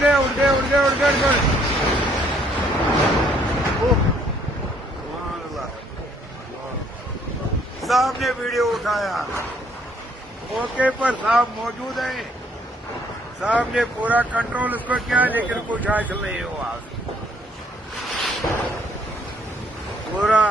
गए उड़ गए उड़ गए उड़ गए उड़ गए। साहब ने वीडियो उठाया, मौके पर साहब मौजूद हैं, साहब ने पूरा कंट्रोल उस पर किया, लेकिन कुछ हासिल नहीं हुआ। पूरा